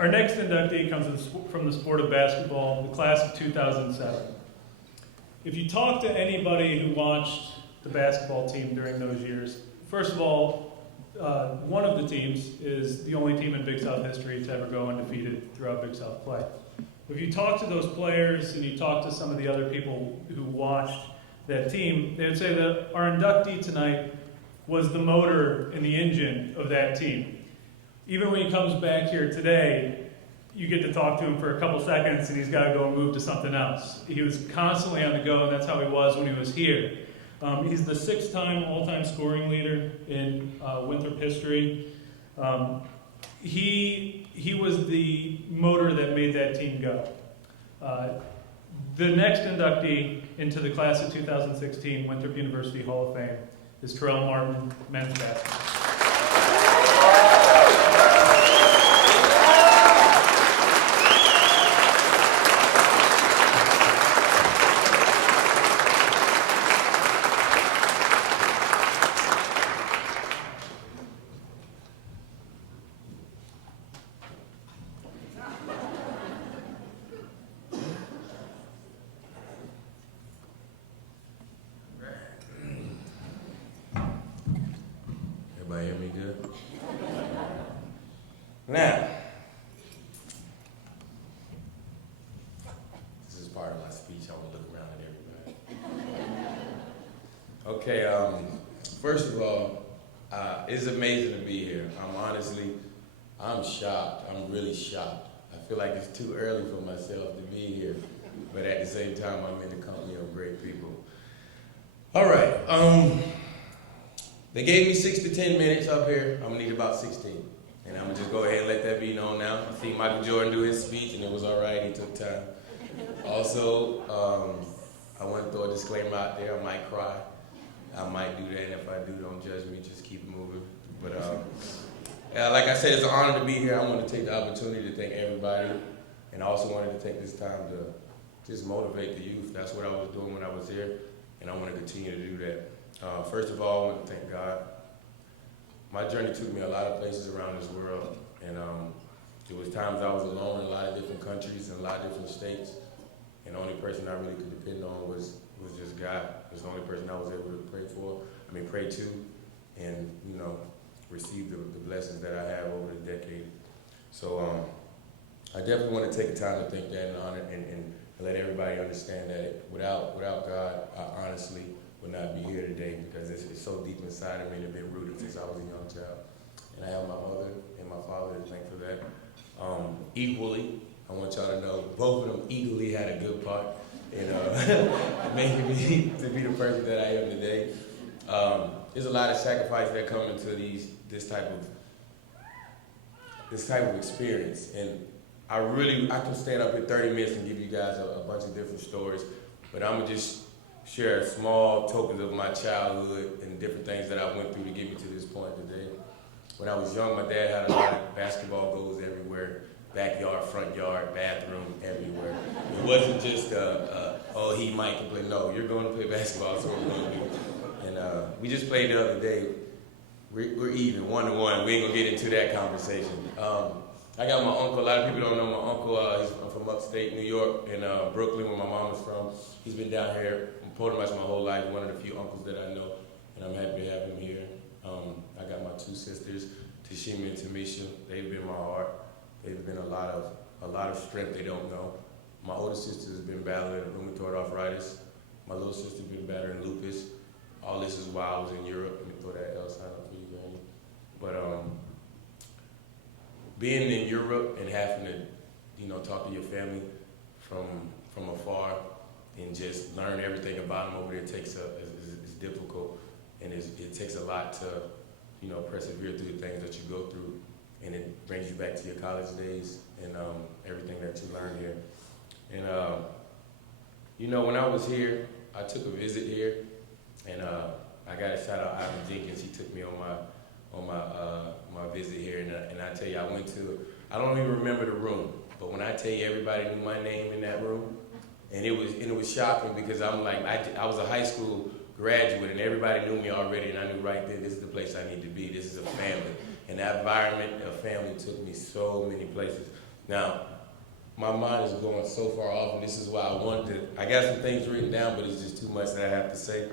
Our next inductee comes from the sport of basketball, the class of 2007. If you talk to anybody who watched the basketball team during those years, first of all, one of the teams is the only team in Big South history to ever go undefeated throughout Big South play. If you talk to those players and you talk to some of the other people who watched that team, they would say that our inductee tonight was the motor and the engine of that team. Even when he comes back here today, you get to talk to him for a couple seconds and he's got to go and move to something else. He was constantly on the go, and that's how he was when he was here. He's the 6-time all-time scoring leader in Winthrop history. He was the motor that made that team go. The next inductee into the class of 2016 Winthrop University Hall of Fame is Torrell Martin, men's basketball. Everybody hear me good? Now, this is part of my speech. I want to look around at everybody. Okay, first of all, it's amazing to be here. I'm shocked. I'm really shocked. I feel like it's too early for myself to be here, but at the same time, I'm in the company of great people. All right, they gave me 6 to 10 minutes up here. I'm gonna need about 16. And I'm gonna just go ahead and let that be known now. I see Michael Jordan do his speech and it was all right, he took time. Also, I want to throw a disclaimer out there, I might cry. I might do that, and if I do, don't judge me, just keep it moving. But like I said, it's an honor to be here. I want to take the opportunity to thank everybody. And I also wanted to take this time to just motivate the youth. That's what I was doing when I was here, and I want to continue to do that. First of all, I want to thank God. My journey took me a lot of places around this world, and there was times I was alone in a lot of different countries and a lot of different states, and the only person I really could depend on was just God. It was the only person I was able to pray to, and receive the blessings that I have over the decade. So I definitely want to take the time to thank that and honor and let everybody understand that without God, I honestly would not be here today, because it's so deep inside of me and it's been rooted since I was a young child. And I have my mother and my father to thank for that. Equally, I want y'all to know, both of them equally had a good part in making me to be the person that I am today. There's a lot of sacrifice that come into this type of experience. And I can stand up in 30 minutes and give you guys a bunch of different stories, but I'm gonna just share small tokens of my childhood and different things that I went through to get me to this point today. When I was young, my dad had a lot of basketball goals everywhere, backyard, front yard, bathroom, everywhere. It wasn't just, oh, he might play. No, you're going to play basketball, so we're going to do. And we just played the other day. We're even, 1-1. We ain't going to get into that conversation. I got my uncle. A lot of people don't know my uncle. He's from upstate New York, in Brooklyn, where my mom is from. He's been down here pretty much my whole life, one of the few uncles that I know, and I'm happy to have him here. I got my 2 sisters, Tashima and Tamisha. They've been my heart. They've been a lot of strength they don't know. My older sister has been battling rheumatoid arthritis. My little sister's been battling lupus. All this is while I was in Europe. Let me throw that L sign up for you, Granny. But being in Europe and having to, talk to your family from afar and just learn everything about them over there is difficult, and it takes a lot to, persevere through the things that you go through, and it brings you back to your college days and everything that you learn here. And when I was here, I took a visit here, and I got to shout out Ivan Jenkins. He took me on my visit here, and I tell you, I don't even remember the room, but when I tell you everybody knew my name in that room, and it was shocking, because I'm like, I was a high school graduate and everybody knew me already, and I knew right then, this is the place I need to be. This is a family. And that environment of family took me so many places. Now, my mind is going so far off, and this is why I got some things written down, but it's just too much that I have to say.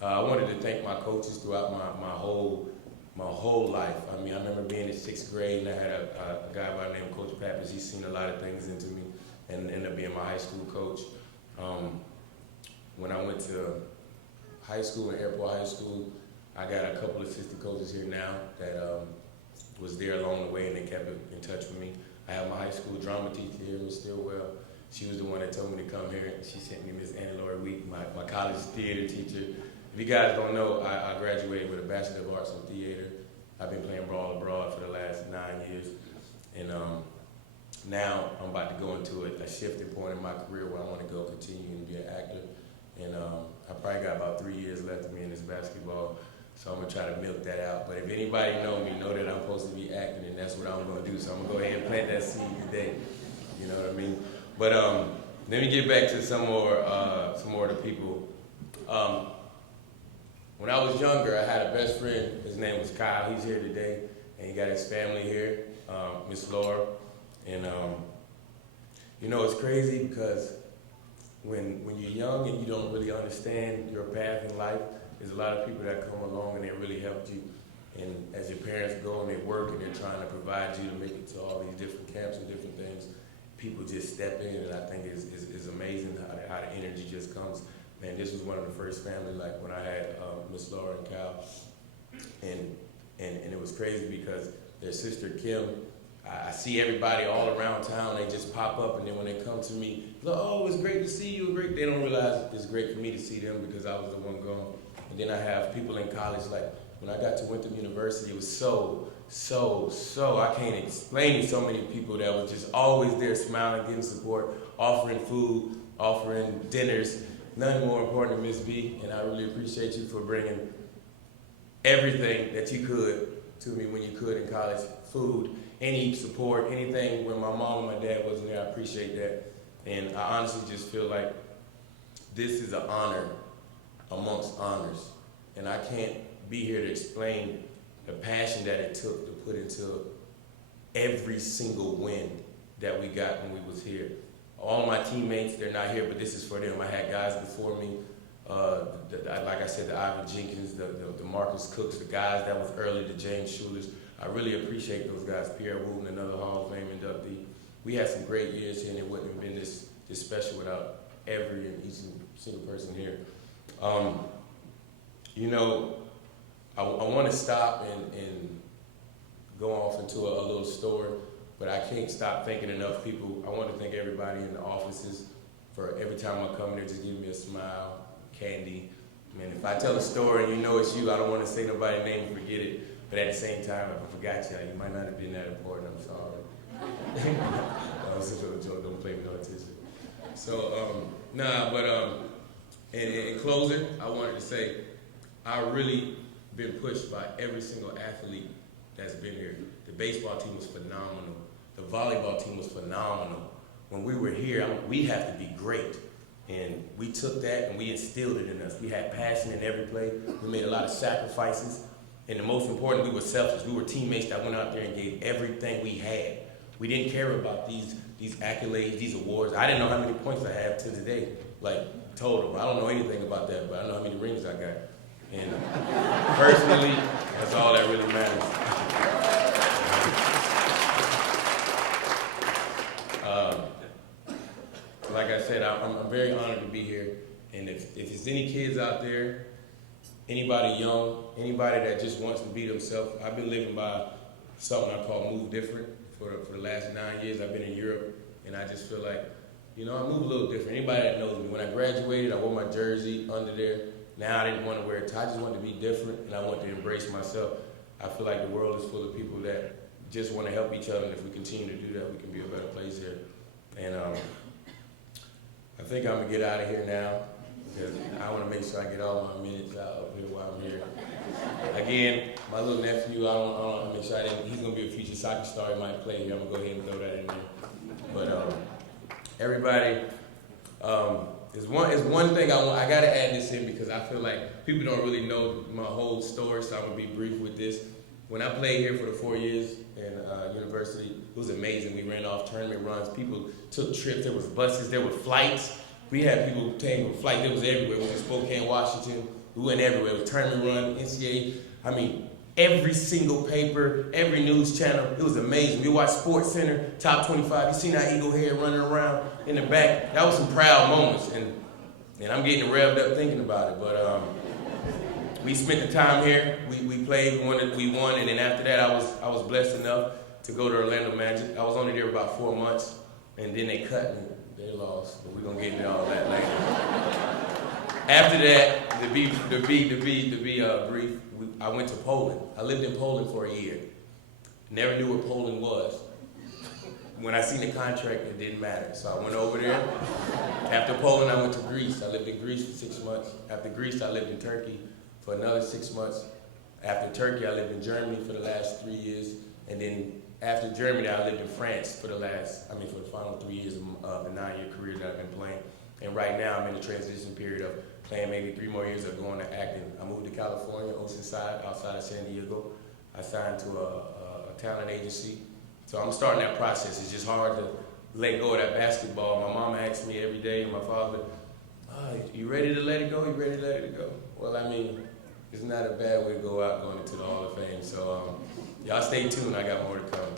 I wanted to thank my coaches throughout my whole life. I mean, I remember being in 6th grade, and I had a guy by the name of Coach Pappas. He's seen a lot of things into me, and ended up being my high school coach. When I went to high school, in Airport High School, I got a couple of assistant coaches here now that was there along the way, and they kept in touch with me. I have my high school drama teacher here, Miss Stillwell. She was the one that told me to come here. She sent me Miss Annie Laurie Week, my college theater teacher. If you guys don't know, I graduated with a Bachelor of Arts in Theater. I've been playing Brawl Abroad for the last 9 years. And now I'm about to go into a shifting point in my career where I want to go continue and be an actor. And I probably got about 3 years left of me in this basketball. So I'm gonna try to milk that out. But if anybody know me, know that I'm supposed to be acting, and that's what I'm gonna do. So I'm gonna go ahead and plant that seed today. You know what I mean? But let me get back to some more of the people. When I was younger, I had a best friend. His name was Kyle. He's here today, and he got his family here, Miss Laura. And you know, it's crazy because when you're young and you don't really understand your path in life, there's a lot of people that come along and they really helped you. And as your parents go and they work and they're trying to provide you to make it to all these different camps and different things, people just step in, and I think it's amazing how the energy just comes. Man, this was one of the first family, like when I had Miss Laura and Cal, and it was crazy because their sister Kim, I see everybody all around town, they just pop up, and then when they come to me, like, oh, it's great to see you, great. They don't realize it's great for me to see them because I was the one gone. And then I have people in college, like when I got to Winthrop University, it was so, I can't explain it, so many people that was just always there smiling, getting support, offering food, offering dinners. Nothing more important than Miss B, and I really appreciate you for bringing everything that you could to me when you could in college. Food, any support, anything. When my mom and my dad wasn't there, I appreciate that. And I honestly just feel like this is an honor amongst honors. And I can't be here to explain the passion that it took to put into every single win that we got when we was here. All my teammates, they're not here, but this is for them. I had guys before me, like I said, the Ivan Jenkins, the Marcus Cooks, the guys that was early, the James Schulers. I really appreciate those guys. Pierre Wooten, another Hall of Fame inductee. We had some great years here, and it wouldn't have been this special without every and each single person here. You know, I want to stop and go off into a little story. But I can't stop thanking enough people. I want to thank everybody in the offices for every time I come there, just giving me a smile, candy. Man, if I tell a story and you know it's you, I don't want to say nobody's name and forget it. But at the same time, if I forgot you might not have been that important. I'm sorry. I was just a joke. Don't pay me no attention. So, in closing, I wanted to say I've really been pushed by every single athlete that's been here. The baseball team was phenomenal. The volleyball team was phenomenal. When we were here, we have to be great. And we took that and we instilled it in us. We had passion in every play. We made a lot of sacrifices. And the most important, we were selfless. We were teammates that went out there and gave everything we had. We didn't care about these accolades, these awards. I didn't know how many points I have to today, like total. I don't know anything about that, but I know how many rings I got. And personally, that's all that really matters. Like I said, I'm very honored to be here. And if there's any kids out there, anybody young, anybody that just wants to be themselves, I've been living by something I call move different for the last 9 years. I've been in Europe, and I just feel like, I move a little different. Anybody that knows me, when I graduated, I wore my jersey under there. Now I didn't want to wear a tie. I just wanted to be different, and I wanted to embrace myself. I feel like the world is full of people that just want to help each other, and if we continue to do that, we can be a better place here. And I think I'm going to get out of here now, because I want to make sure I get all my minutes out up here while I'm here. Again, my little nephew, I don't make sure he's going to be a future soccer star. He might play here. I'm going to go ahead and throw that in there. But everybody, there's one thing I got to add this in because I feel like people don't really know my whole story, so I'm going to be brief with this. when I played here for the 4 years in university, it was amazing. We ran off tournament runs. People took trips. There was buses. There were flights. We had people taking a flight that was everywhere. We was in Spokane, Washington. We went everywhere. It was tournament run, NCAA. I mean, every single paper, every news channel. It was amazing. We watched Sports Center, Top 25. You seen our eagle head running around in the back? That was some proud moments, and I'm getting revved up thinking about it. But we spent the time here. We played, we won, and then after that, I was blessed enough to go to Orlando Magic. I was only there about 4 months, and then they cut me. They lost, but we're gonna get into all that later. After that, to be brief, I went to Poland. I lived in Poland for a year. Never knew where Poland was. When I seen the contract, it didn't matter. So I went over there. After Poland, I went to Greece. I lived in Greece for 6 months. After Greece, I lived in Turkey for another 6 months. After Turkey, I lived in Germany for the last 3 years. And then after Germany, I lived in France for the final 3 years of the 9-year career that I've been playing. And right now, I'm in the transition period of playing maybe 3 more years of going to acting. I moved to California, Oceanside, outside of San Diego. I signed to a talent agency. So I'm starting that process. It's just hard to let go of that basketball. My mom asks me every day, and my father, you ready to let it go? You ready to let it go? Well, I mean, it's not a bad way to go out going into the Hall of Fame. So y'all stay tuned. I got more to come.